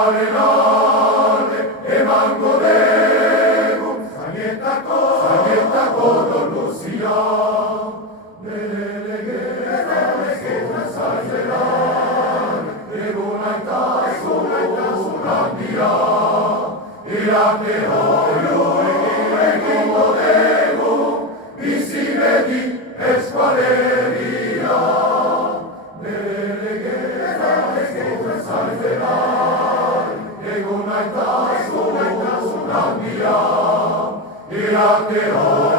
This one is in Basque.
Euskararen alde emango dugu, zaietako doluzia. Nere legea zaizeran, egun aitasun handia. Irate hori egingo dugu, bizi beti Euskaleria. Nere legea zaizeran, egun aitasun handia. Irate hori